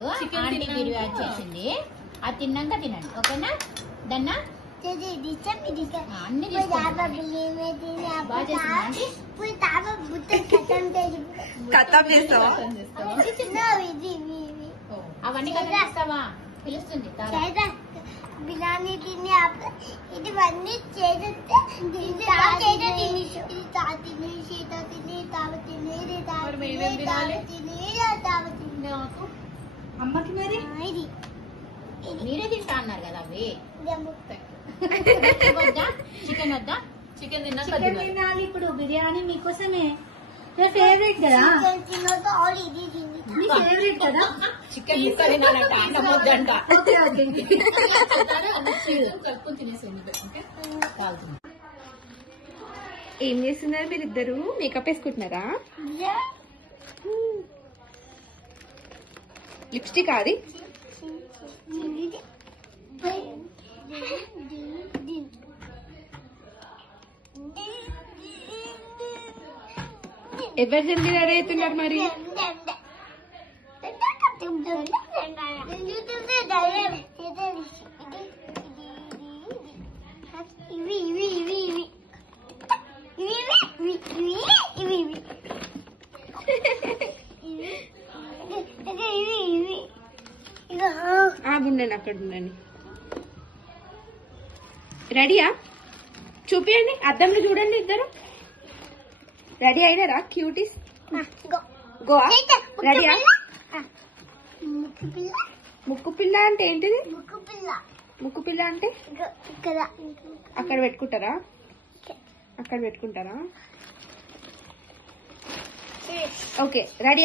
Aunty video add చేసింది. అది తిన్నాక తినండి, ఓకేనా? దన్నా అన్ని అవన్నీ కథిస్తావా? పిలుస్తుంది బిర్యానీ తిని ఇవన్నీ చేస్తే అమ్మకి మరి మీరే తింటా అన్నారు కదా అవి. చికెన్ వద్దా? చికెన్ తినాలి. ఇప్పుడు బిర్యానీ మీకోసమే ఫేవరెట్ కదా, ఫేవరెట్ కదా. చికెన్ తినాలంట, అన్నం వద్దంట. కలుపుకొని తినేసేయండి. ఏం చేస్తున్నారు మీరిద్దరు? మేకప్ వేసుకుంటున్నారా? లిప్స్టిక్ అది ఎవరు జల్దీ రెడీ అవుతున్నారు మరి? ఉండండి, అక్కడ ఉండండి. రెడీయా? చూపియండి, అద్దంలో చూడండి ఇద్దరు. Ready అయినారా cuties? గోవా రెడీయా? ముక్కు పిల్ల అంటే ఏంటిది? ముక్కు పిల్ల అంటే అక్కడ పెట్టుకుంటారా? అక్కడ పెట్టుకుంటారా? Okay, ready.